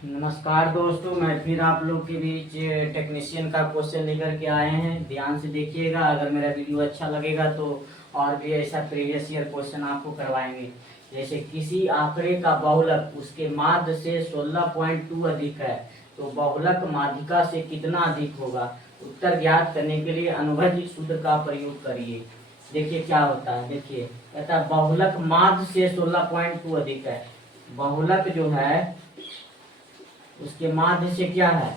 नमस्कार दोस्तों, मैं फिर आप लोग के बीच टेक्नीशियन का क्वेश्चन लेकर के आए हैं। ध्यान से देखिएगा, अगर मेरा वीडियो अच्छा लगेगा तो और भी ऐसा प्रीवियस ईयर क्वेश्चन आपको करवाएंगे। जैसे किसी आंकड़े का बहुलक उसके माध्य से 16.2 अधिक है तो बहुलक माध्यिका से कितना अधिक होगा। उत्तर ज्ञात करने के लिए अनुभज्य सूत्र का प्रयोग करिए। देखिए क्या होता है। देखिए कहता है बहुलक माध्य से 16.2 अधिक है। बहुलक जो है उसके माध्य से क्या है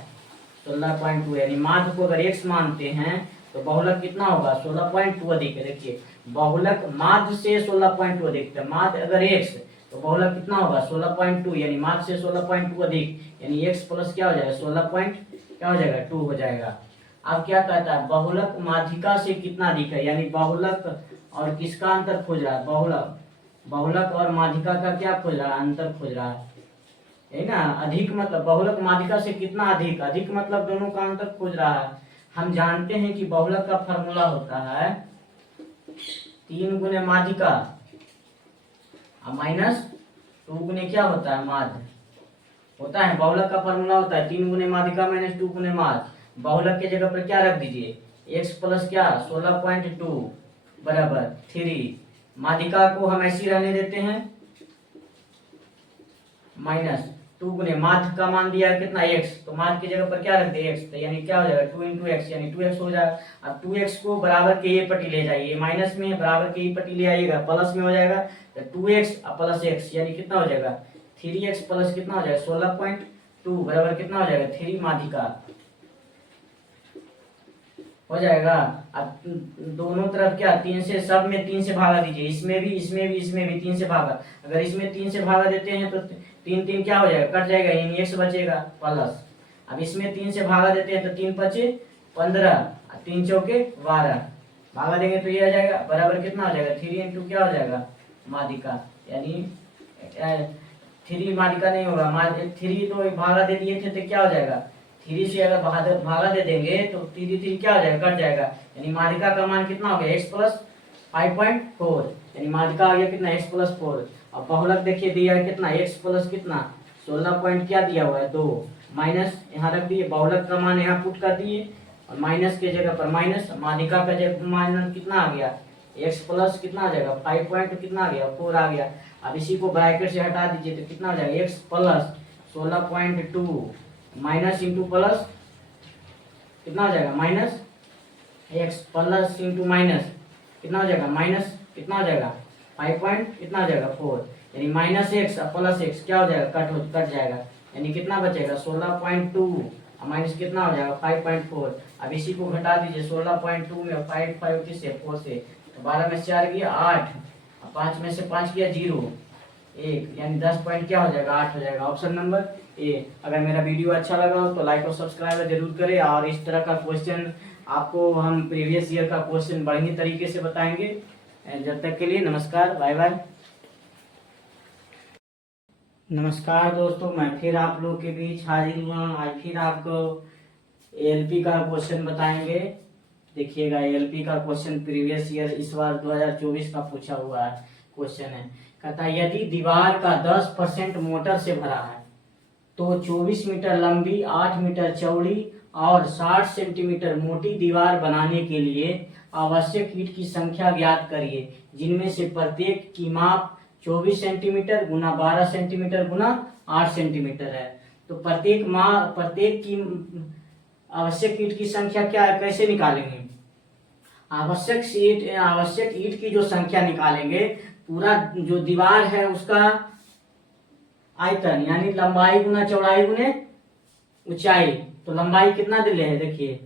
16.2, यानी माध्य को अगर x मानते हैं तो बहुलक कितना होगा 16.2 अधिक है। देखिए बहुलक माध्य से 16.2 अधिक है। माध्य अगर x तो बहुलक कितना होगा 16.2, यानी माध्य से 16.2 अधिक, यानी x प्लस क्या हो जाएगा 16 पॉइंट क्या हो जाएगा 2 हो जाएगा। अब क्या कहता है बहुलक माध्यिका से कितना अधिक है, यानी बहुलक और किसका अंतर खोज रहा है। बहुलक और माध्यिका का क्या खोज रहा है, अंतर खोज रहा है ना। अधिक मतलब बहुलक माध्यिका से कितना अधिक, अधिक मतलब दोनों का अंतर खोज रहा है। हम जानते हैं कि बहुलक का फॉर्मूला होता है 3 गुने माध्यिका माइनस 2 गुने क्या होता है माध्य होता है। बहुलक का फॉर्मूला होता है 3 गुने माध्यिका माइनस 2 गुने माध्य। बहुलक के जगह पर क्या रख दीजिए x प्लस क्या 16.2 बराबर 3। माध्यिका को हम ऐसी रहने देते हैं माइनस 2 गुने माध्य का मान दिया कितना x, तो माध्य की जगह पर क्या रख दे x, तो यानी क्या हो जाएगा 2 इंटू एक्स, यानी 2x हो जाएगा। अब 2x को बराबर के ये पट्टी ले जाइए, माइनस में बराबर के ये पट्टी ले आइएगा, प्लस में हो जाएगा तो 2x प्लस x, यानी कितना हो जाएगा 3x प्लस कितना हो जाएगा 16.2 बराबर कितना हो जाएगा 3 माध्यिका हो जाएगा। अब दोनों तरफ क्या 3 से, सब में 3 से भागा दीजिए, इसमें भी इसमें भी इसमें भी 3 से भागा। अगर इसमें 3 से भागा देते हैं तो 3 3 क्या हो जाएगा कट जाएगा, यानी x बचेगा प्लस। अब इसमें 3 से भागा देते हैं तो 3 पचे 15, 3 चौके 12, भागा देंगे तो ये आ जाएगा बराबर कितना हो जाएगा 3 इंटू क्या हो जाएगा माध्यिका, यानी 3 माध्यिका नहीं होगा 3 तो भागा दे दिए थे तो क्या हो जाएगा 3 से अगर भागा दे देंगे तो 3 3 क्या हो जाएगा कट जाएगा, यानी माध्यिका का मान कितना हो गया x प्लस 5.4, यानी माध्यिका आ गया कितना x प्लस 4। अब बहुलक देखिए दिया है कितना x प्लस कितना 16 पॉइंट क्या दिया हुआ है 2, माइनस यहाँ रख दिए, बहुलक का मान यहाँ पुट कर दिए और माइनस के जगह पर माइनस, माध्यिका का जगह मान कितना आ गया x प्लस कितना आ जाएगा 5 पॉइंट कितना आ गया 4 आ गया। अब इसी को ब्रैकेट से हटा दीजिए तो कितना हो जाएगा x plus 16.2 minus into plus कितना हो जाएगा minus x plus into minus कितना हो जाएगा माइनस कितना हो जाएगा 5 पॉइंट कितना हो जाएगा 4, यानी माइनस x प्लस x क्या हो जाएगा कट जाएगा, यानी कितना बचेगा 16.2 माइनस कितना हो जाएगा 5.4। अब इसी को घटा दीजिए 16.2 में 5 किससे 4 से, तो 12 में से 4 गया 8, 5 में से 5 गया 0 1, यानी 10 पॉइंट क्या हो जाएगा 8 हो जाएगा। Option number A. अगर मेरा वीडियो अच्छा लगा हो तो लाइक और सब्सक्राइब जरूर करें, और इस तरह का क्वेश्चन आपको हम प्रीवियस ईयर का क्वेश्चन बढ़िया तरीके से बताएंगे। जब तक के लिए नमस्कार, बाय बाय। नमस्कार दोस्तों, मैं फिर आप लोग के बीच हाजिर हुआ। आज फिर आपको एएलपी का क्वेश्चन बताएंगे। देखिएगा एएलपी का क्वेश्चन प्रीवियस ईयर इस बार 2024 का पूछा हुआ है क्वेश्चन है। कहता है यदि दीवार का 10% मोटर से भरा है तो 24 मीटर लंबी 8 मीटर चौड़ी और 60 सेंटीमीटर मोटी दीवार बनाने के लिए आवश्यक ईंट की संख्या ज्ञात करिए, जिनमें से प्रत्येक की माप 24 सेंटीमीटर गुना 12 सेंटीमीटर गुना 8 सेंटीमीटर है। तो प्रत्येक की आवश्यक ईंट की संख्या क्या है, कैसे निकालेंगे। आवश्यक ईंट की जो संख्या निकालेंगे, पूरा जो दीवार है उसका आयतन यानी लंबाई गुना चौड़ाई गुने ऊंचाई, तो लंबाई कितना दिले है देखिए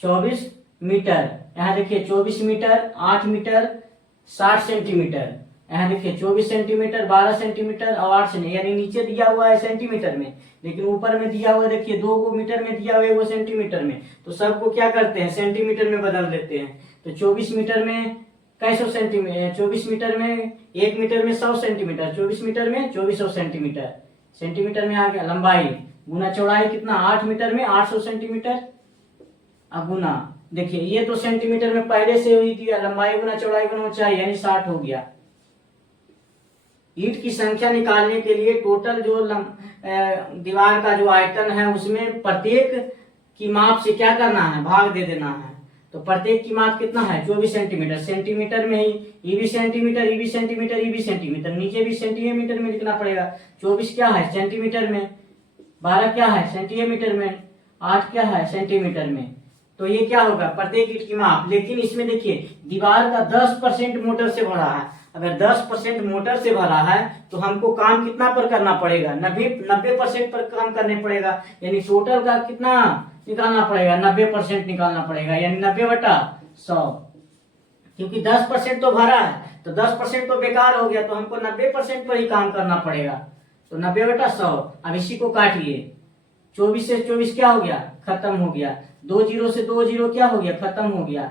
24 मीटर, यहाँ देखिए 24 मीटर 8 मीटर 60 सेंटीमीटर, यहाँ देखिए 24 सेंटीमीटर 12 सेंटीमीटर और 8 सेंटीमीटर, यानी नीचे दिया हुआ है सेंटीमीटर में, लेकिन ऊपर में दिया हुआ देखिए 2 को मीटर में दिया हुआ है वो सेंटीमीटर में, तो सबको क्या करते हैं सेंटीमीटर में बदल देते हैं। तो 24 मीटर में कैसे सेंटीमीटर, 24 मीटर में 1 मीटर में 100 सेंटीमीटर, 24 मीटर में 2400 सेंटीमीटर, सेंटीमीटर में आ गया लंबाई गुना चौड़ाई कितना 8 मीटर में 800 सेंटीमीटर, अब गुना देखिए ये तो सेंटीमीटर में पहले से हुई थी, लंबाई गुना चौड़ाई गुना ऊंचाई यानी 60 हो गया। ईंट की संख्या निकालने के लिए टोटल जो दीवार का जो आयतन है उसमें प्रत्येक की माप से क्या करना है, भाग दे देना है। तो प्रत्येक की माप कितना है, 24 सेंटीमीटर। सेंटीमीटर में ही ई भी सेंटीमीटर, ई भी सेंटीमीटर, ई भी सेंटीमीटर, नीचे भी सेंटीमीटर में लिखना पड़ेगा। 24 क्या है सेंटीमीटर में, 12 क्या है सेंटीमीटर में, 8 क्या है सेंटीमीटर में। तो ये क्या होगा प्रत्येक ईंट की माप। लेकिन इसमें देखिए दीवार का 10% मोटर से भरा है। अगर 10% मोटर से भरा है तो हमको काम कितना पर करना पड़ेगा, 90% पर काम करने पड़ेगा। यानी टोटल का कितना निकालना पड़ेगा, 90% निकालना पड़ेगा, यानी 90/100। क्योंकि 10% तो भरा है तो 10% तो बेकार हो गया, तो हमको 90% पर ही काम करना पड़ेगा। तो 90/100। अब इसी को काटिए, 24 से 24 क्या हो गया, खत्म हो गया। 2 जीरो से 2 जीरो क्या हो गया, खत्म हो गया।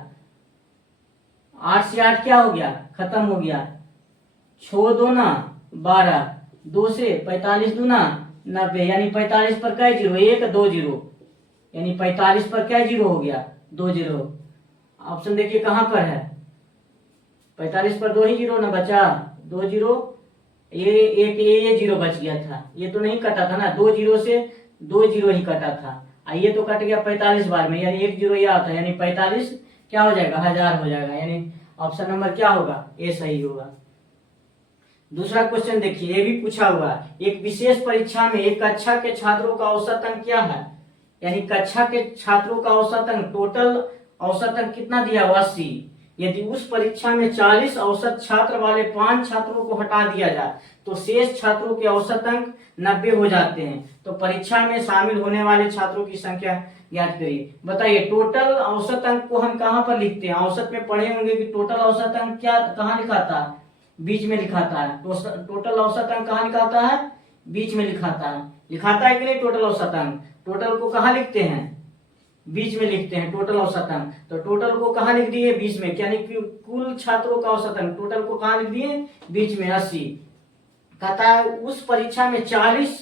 8 से 8 क्या हो गया, खत्म हो गया। 6 दूना 12, 2 से 45 दूना 90, यानी 45 पर क्या जीरो, 1 2 जीरो, यानी 45 पर क्या जीरो हो गया, 2 जीरो। ऑप्शन देखिए कहां पर है, 45 पर 2 ही जीरो ना बचा, 2 जीरो, ये जीरो बच गया था, ये तो नहीं कटा था ना, 2 जीरो से 2 जीरो ही कटा था। ये तो कट गया 45 बार में, यानी 1 जीरो यह आता है, यानी 45 क्या हो जाएगा, 1000 हो जाएगा। यानी ऑप्शन नंबर क्या होगा, ए सही होगा। दूसरा क्वेश्चन देखिए, ये भी पूछा हुआ, एक विशेष परीक्षा में एक कक्षा के छात्रों का औसत अंक क्या है, यानी कक्षा के छात्रों का औसत अंक, टोटल औसत अंक कितना दिया हुआ 80। यदि उस परीक्षा में 40 औसत छात्र वाले 5 छात्रों को हटा दिया जाए तो शेष छात्रों के औसत अंक 90 हो जाते हैं। तो परीक्षा में शामिल होने वाले छात्रों की संख्या ज्ञात करिए। बताइए टोटल औसत अंक को हम कहां पर लिखते हैं, औसत में पढ़े होंगे कि टोटल औसत अंक क्या कहां लिखाता है, बीच में लिखाता है। टोटल औसत अंक कहां लिखाता है, बीच में लिखाता है। लिखाता है कि नहीं टोटल औसत अंक, टोटल को कहां लिखते हैं, बीच में लिखते हैं टोटल औसत अंक। तो टोटल को कहां लिख दिए, बीच में, यानी कुल छात्रों का औसत अंक, टोटल को कहां लिख दिए, बीच में 80। कहता है उस परीक्षा में 40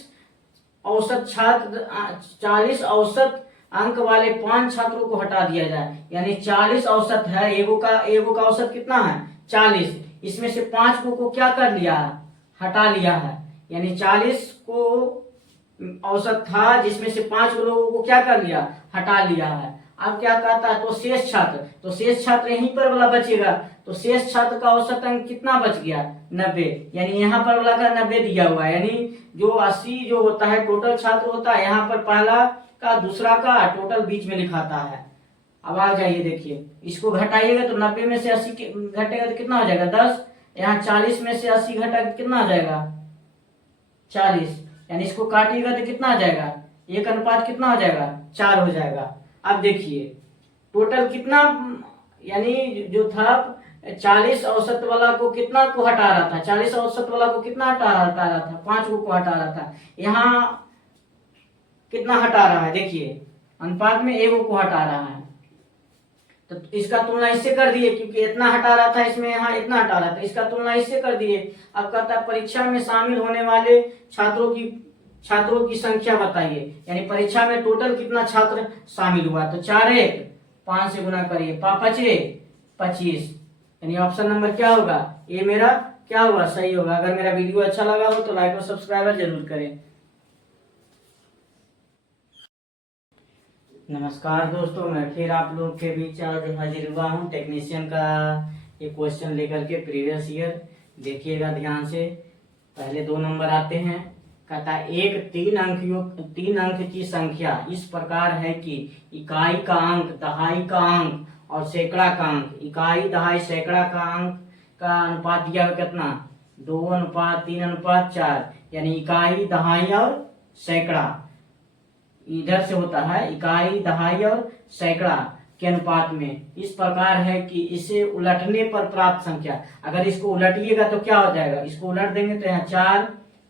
औसत छात्र 40 औसत अंक वाले 5 छात्रों को हटा दिया जाए, यानी 40 औसत है, एगो का औसत कितना है 40, इसमें से 5 को क्या कर लिया, हटा लिया है, यानी 40 को औसत था जिसमें से 5 लोगों को क्या कर लिया, हटा लिया है। अब क्या कहता है, तो शेष छात्र, तो शेष छात्र यहीं पर वाला बचेगा, तो शेष छात्र का औसत अंक कितना बच गया 90, यानी यहाँ पर वाला का 90 दिया हुआ है, यानी जो 80 जो होता है टोटल छात्र होता है, यहाँ पर पहला का दूसरा का टोटल बीच में लिखाता है। अब आ जाइए देखिए, इसको घटाइएगा तो 90 में से 80 घटेगा तो कितना हो जाएगा 10, यहाँ 40 में से 80 घटा कितना आ जाएगा 40, यानी इसको काटिएगा तो कितना आ जाएगा, 1 अनुपात कितना हो जाएगा 4 हो जाएगा। अब देखिए टोटल कितना, यानी जो था 40 औसत वाला को कितना को हटा रहा था, 40 औसत वाला को कितना हटा रहा था, 5 को हटा रहा था। यहाँ कितना हटा रहा है, देखिए अनुपात में 1 को हटा रहा है, तो इसका तुलना इससे कर दिए, क्योंकि इतना हटा रहा था इसमें, यहाँ इतना हटा रहा था, इसका तुलना इससे कर दिए। अब कहता है परीक्षा में शामिल होने वाले छात्रों की संख्या बताइए, यानी परीक्षा में टोटल कितना छात्र शामिल हुआ, तो 4 1 5 से गुना करिए, 5 25, यानी ऑप्शन नंबर क्या होगा, ये मेरा क्या हुआ सही होगा। अगर मेरा वीडियो अच्छा लगा हो तो लाइक और सब्सक्राइब जरूर करें। नमस्कार दोस्तों, मैं फिर आप लोग के बीच आज हाजिर हुआ हूँ टेक्नीशियन का ये क्वेश्चन लेकर के, प्रीवियस ईयर। देखिएगा ध्यान से, पहले 2 नंबर आते हैं। कहता है एक 3 अंक की संख्या इस प्रकार है कि इकाई का अंक, दहाई का अंक और सैकड़ा का अंक, इकाई दहाई सैकड़ा का अंक का अनुपात दिया हुआ कितना 2:3:4, यानी इकाई दहाई और सैकड़ा इधर से होता है, इकाई दहाई और सैकड़ा के अनुपात में इस प्रकार है कि इसे उलटने पर प्राप्त संख्या, अगर इसको उलटिएगा तो क्या हो जाएगा, इसको उलट देंगे तो यहाँ 4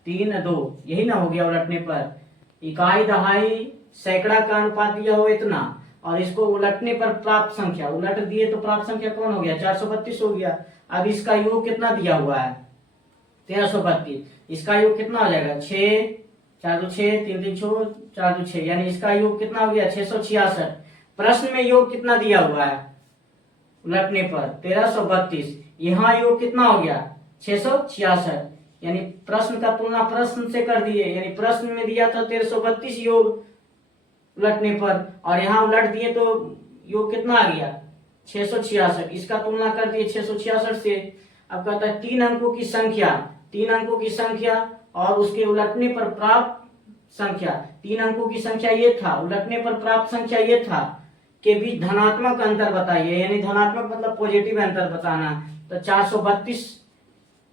3 2, यही ना हो गया उलटने पर। इकाई दहाई सैकड़ा का अनुपात दिया हो इतना, और इसको उलटने पर प्राप्त संख्या, उलट दिए तो प्राप्त संख्या कौन हो गया 432 हो गया। अब इसका योग कितना दिया हुआ है 1332, इसका योग कितना हो जाएगा 6 4 2 6 3 3 6 4 2 6, यानी इसका योग कितना हो गया 666। प्रश्न में योग कितना दिया हुआ है उलटने पर 1332, यहाँ योग कितना हो गया 666, यानी प्रश्न का तुलना प्रश्न से कर दिए, यानी प्रश्न में दिया था 1332 योग उलटने पर, और यहाँ उलट दिए तो योग कितना आ गया 666। इसका तुलना कर दिए 666 से। अब कहता है 3 अंकों की संख्या, 3 अंकों की संख्या और उसके उलटने पर प्राप्त संख्या, 3 अंकों की संख्या ये था, उलटने पर प्राप्त संख्या ये था, के बीच धनात्मक अंतर बताइए, यानी धनात्मक मतलब पॉजिटिव अंतर बताना। तो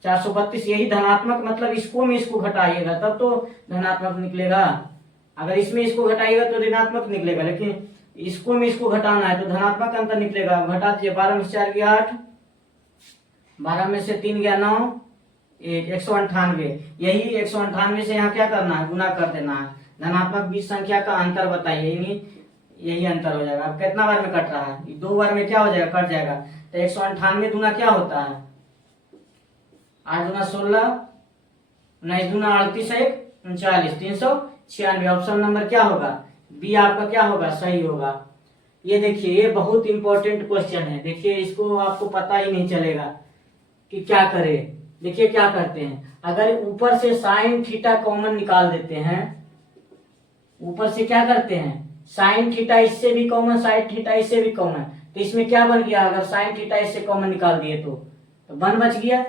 432 यही धनात्मक, मतलब इसको में इसको घटाइएगा तब तो धनात्मक निकलेगा, अगर इसमें इसको घटाइएगा तो ऋणात्मक निकलेगा, लेकिन इसको में इसको घटाना है तो धनात्मक अंतर निकलेगा। घटा दीजिए, 12 में से 4 गया 8, 12 में से 3 गया 9, 198। यही 198 से यहाँ क्या करना है, गुना कर देना है। धनात्मक बीज संख्या का अंतर बताइए, यही अंतर हो जाएगा। अब कितना बार में कट रहा है, 2 बार में क्या हो जाएगा, कट जाएगा। तो 198 दूना क्या होता है, 8 दूना 16, 19 दूना 38, 39, 396। ऑप्शन नंबर क्या होगा, बी आपका क्या होगा, सही होगा। ये देखिए, ये बहुत इंपॉर्टेंट क्वेश्चन है। देखिए इसको आपको पता ही नहीं चलेगा कि क्या करें। देखिए क्या करते हैं, अगर ऊपर से साइन थीटा कॉमन निकाल देते हैं, ऊपर से क्या करते हैं, साइन थीटा इससे भी कॉमन, साइन थीटा इससे भी कॉमन, तो इसमें क्या बन गया, अगर साइन थीटा इससे कॉमन निकाल दिए तो 1 बच गया।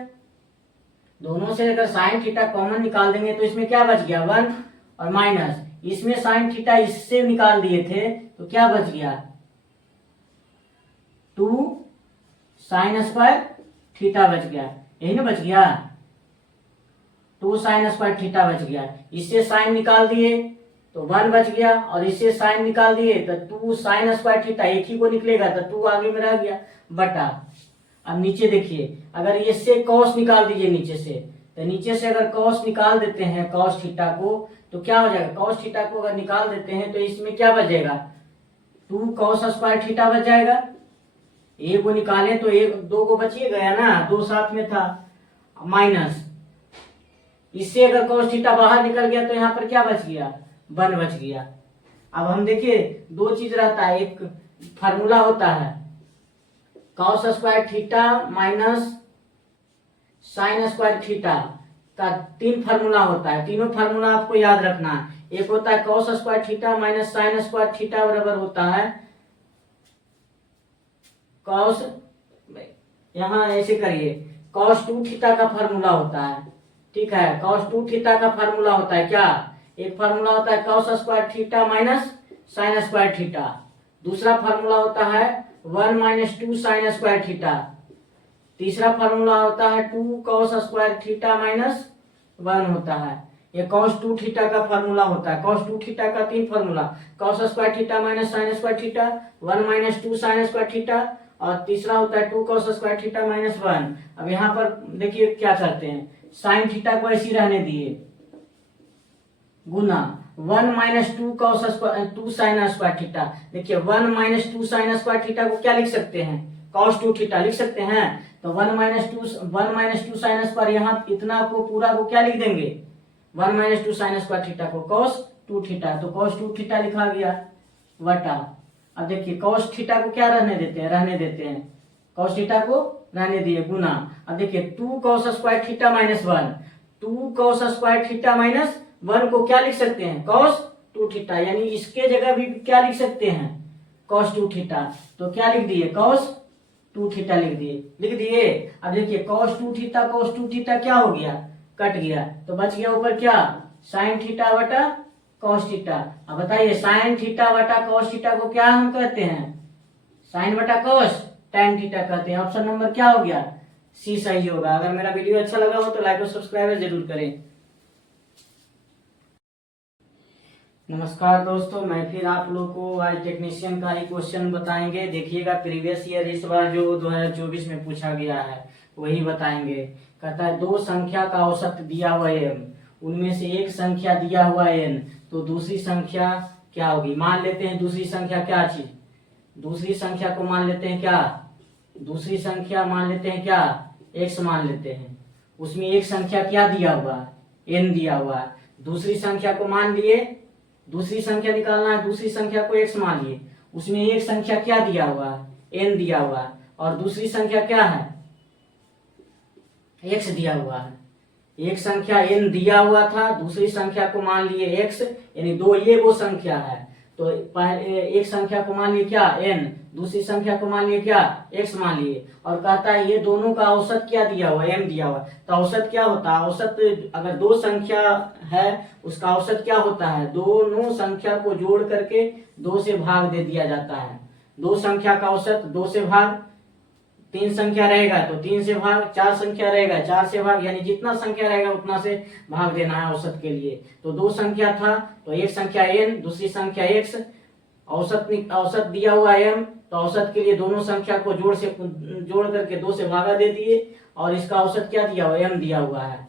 दोनों से अगर साइन थीटा कॉमन निकाल देंगे तो इसमें क्या बच गया, 1 और माइनस, इसमें साइन थीटा इससे निकाल दिए थे तो क्या बच गया, 2 साइन स्क्वायर थीटा बच गया, यही ना बच गया, 2 साइन स्क्वायर थीटा बच गया। इससे साइन निकाल दिए तो 1 बच गया, और इससे साइन निकाल दिए तो 2 साइन स्क्वायर थीटा, एक ही को निकलेगा तो 2 आगे में रह गया बटा। अब नीचे देखिए, अगर इससे कॉस निकाल दीजिए नीचे से, तो नीचे से अगर कॉस निकाल देते हैं, कॉस थीटा को, तो क्या हो जाएगा, कॉस थीटा को अगर निकाल देते हैं तो इसमें क्या बचेगा, 2 कॉस स्क्वायर थीटा बच जाएगा। एक को निकाले तो 2 को बचिए गया ना, 2 साथ में था, माइनस इससे अगर कॉस थीटा बाहर निकल गया तो यहाँ पर क्या बच गया, 1 बच गया। अब हम देखिए 2 चीज रहता है, एक फार्मूला होता है cos square theta minus sine square theta का 3 फार्मूला होता है, तीनों फार्मूला आपको याद रखना है। एक होता है cos square theta minus sine square theta बराबर होता है कॉस, यहाँ ऐसे करिए, कॉस 2 थीटा का फार्मूला होता है, ठीक है, कॉस 2 थीटा का फार्मूला होता है क्या, एक फार्मूला होता है cos square theta minus sine square theta, दूसरा फार्मूला होता है 1 माइनस 2 साइन स्क्वायर थीटा, तीसरा फार्मूला होता है 2 कॉस स्क्वायर थीटा माइनस 1 होता है। ये कॉस 2 थीटा का फार्मूला होता है, कॉस 2 थीटा का 3 formula, cos square theta minus sine square theta, 1 minus 2 sine square theta, और तीसरा होता है 2 कॉस स्क्वायर थीटा माइनस 1। अब यहाँ पर देखिए क्या करते हैं, साइन थीटा को ऐसी रहने दिए, गुना 1 minus 2 cos square 2 sine square theta. देखिए 1 माइनस 2 साइन स्क्वायर थीटा को क्या लिख सकते हैं, कॉस 2 थीटा लिख सकते हैं। तो 1 माइनस 2 साइन स्क्वायर, यहाँ इतना को पूरा को क्या लिख देंगे, 1 माइनस 2 साइन स्क्वायर थीटा को कॉस 2 थीटा, तो कॉस 2 थीटा लिखा गया बटा। अब देखिए कॉस थीटा को क्या रहने देते हैं, कॉस थीटा को रहने दिए, गुना। अब देखिए 2 cos square theta minus 1, 2 cos square theta minus 1 को क्या लिख सकते हैं, कॉस 2 थीटा, यानी इसके जगह भी क्या लिख सकते हैं, कॉस 2 थीटा। तो क्या लिख दिए, कॉस 2 थीटा लिख दिए। अब देखिए कॉस 2 थीटा क्या हो गया, कट गया, तो बच गया ऊपर क्या, साइन थीटा बटा कॉस थीटा। अब बताइए साइन थीटा बटा कॉस थीटा को क्या हम कहते हैं, साइन बटा कॉस tan थीटा कहते हैं। ऑप्शन नंबर क्या हो गया, सी सही होगा। अगर मेरा वीडियो अच्छा लगा हो तो लाइक और सब्सक्राइब जरूर करें। नमस्कार दोस्तों, मैं फिर आप लोग को आज टेक्नीशियन का ही क्वेश्चन बताएंगे। देखिएगा प्रीवियस ईयर इस बार जो 2024 में पूछा गया है वही बताएंगे। कहता है 2 संख्या का औसत दिया हुआ m, उनमें से एक संख्या दिया हुआ n, तो दूसरी संख्या क्या होगी। मान लेते हैं दूसरी संख्या क्या चीज, दूसरी संख्या को मान लेते हैं क्या, दूसरी संख्या मान लेते हैं क्या, x मान लेते हैं। उसमें एक संख्या क्या दिया हुआ, n दिया हुआ है। दूसरी संख्या को मान लिए, दूसरी संख्या निकालना है, दूसरी संख्या को x मान लिए, उसमें एक संख्या क्या दिया हुआ है, n दिया हुआ है, और दूसरी संख्या क्या है, x दिया हुआ है। एक संख्या n दिया हुआ था, दूसरी संख्या को मान लिए x, यानी दो ये वो संख्या है। तो पहले एक संख्या को मान लिए क्या n, दूसरी संख्या को मान लिए क्या x मान लिए, और कहता है ये दोनों का औसत क्या दिया हुआ m दिया हुआ। तो औसत क्या होता है, औसत अगर दो संख्या है उसका औसत क्या होता है, दोनों संख्या को जोड़ करके 2 से भाग दे दिया जाता है। दो संख्या का औसत 2 से भाग, 3 संख्या रहेगा तो 3 से भाग, 4 संख्या रहेगा 4 से भाग, यानी जितना संख्या रहेगा उतना से भाग देना है औसत के लिए। तो दो संख्या था तो एक संख्या n, दूसरी संख्या x, औसत दिया हुआ m, तो औसत के लिए दोनों संख्या को जोड़ करके 2 से भागा दे दिए, और इसका औसत क्या दिया हुआ m दिया हुआ है।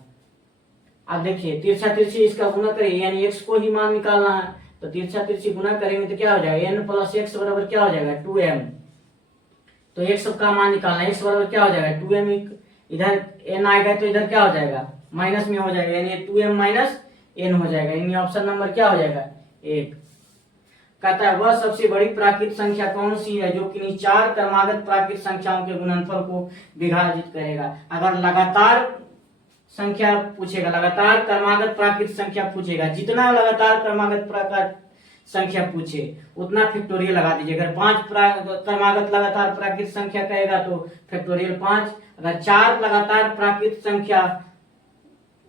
अब देखिए तिरछा तिरछी इसका गुना करिए, यानी x को ही मान निकालना है, तो तिरछा तिरछी गुना करेंगे तो क्या हो जाएगा, n प्लस x बराबर क्या हो जाएगा 2m। तो x का मान निकालना, x बराबर क्या हो जाएगा 2m, इधर n आएगा तो इधर क्या हो जाएगा माइनस में हो जाएगा, यानी 2m माइनस n हो जाएगा, यानी ऑप्शन नंबर क्या हो जाएगा 1। कहता है वह सबसे बड़ी प्राकृत संख्या कौन सी है जो कि 4 क्रमागत प्राकृत संख्याओं के गुणनफल को विभाजित करेगा। अगर लगातार संख्या पूछेगा, लगातार क्रमागत प्राकृत संख्या पूछेगा, जितना लगातार क्रमागत प्राकृत संख्या पूछे उतना फैक्टोरियल लगा दीजिए। अगर 5 क्रमागत लगातार प्राकृत संख्या कहेगा तो फैक्टोरियल 5, अगर 4 लगातार प्राकृत संख्या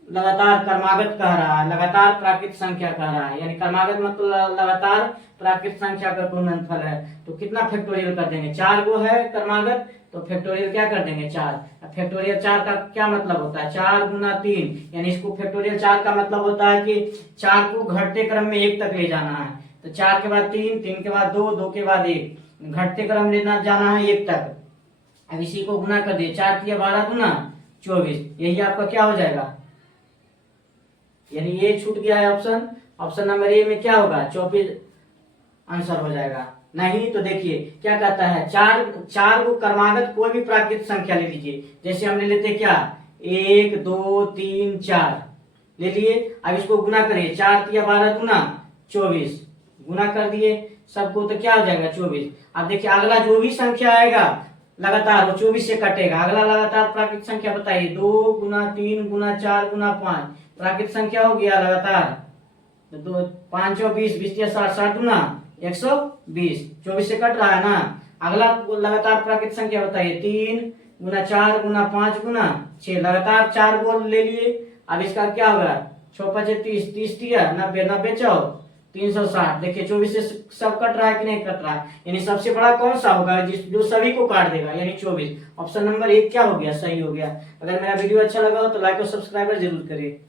लगातार क्रमागत कह रहा है, लगातार प्राकृत संख्या कह रहा है, यानी क्रमागत मतलब लगातार प्राकृत संख्या का गुणनफल है, तो कितना फैक्टोरियल कर देंगे, 4 को है क्रमागत तो फैक्टोरियल क्या कर देंगे 4। फैक्टोरियल 4 का क्या मतलब होता है 4 गुना 3, यानी इसको फैक्टोरियल 4 का मतलब होता है कि 4 को घटते क्रम में 1 तक ले जाना है। तो 4 के बाद 3, 3 के बाद 2, 2 के बाद 1, घटते क्रम लेना जाना है 1 तक। अब इसी को गुना कर दिए, 4 3 12 गुना 24, यही आपका क्या हो जाएगा, यानी ये छूट गया है ऑप्शन। ऑप्शन नंबर ए में क्या होगा 24 आंसर हो जाएगा। नहीं तो देखिए क्या कहता है, 4 को क्रमागत कोई भी प्राकृत संख्या ले लीजिए, जैसे हम ले लेते क्या 1 2 3 4 ले लिए। अब इसको गुना करिए, 4 3 12 गुना 24, गुना कर दिए सबको तो क्या हो जाएगा 24। अब देखिए अगला जो भी संख्या आएगा लगातार वो 24 से कटेगा। अगला लगातार प्राकृत संख्या बताइए, 2 गुना 3 गुना 4 गुना 5 प्राकृत संख्या हो गया लगातार, तो 2 5 20 20 60 60 गुना 120, 24 से कट रहा है ना। अगला लगातार प्राकृत संख्या बताइए, 3 गुना 4 गुना 5 गुना 6, लगातार 4 गोल ले लिए। अब इसका क्या होगा 6 5 30, 30 90 90 360। देखिए 24 से सब कट रहा है कि नहीं कट रहा है, यानी सबसे बड़ा कौन सा होगा जो सभी को काट देगा, यानी 24। ऑप्शन नंबर 1 क्या हो गया सही हो गया। अगर मेरा वीडियो अच्छा लगा हो तो लाइक और सब्सक्राइब जरूर करिए।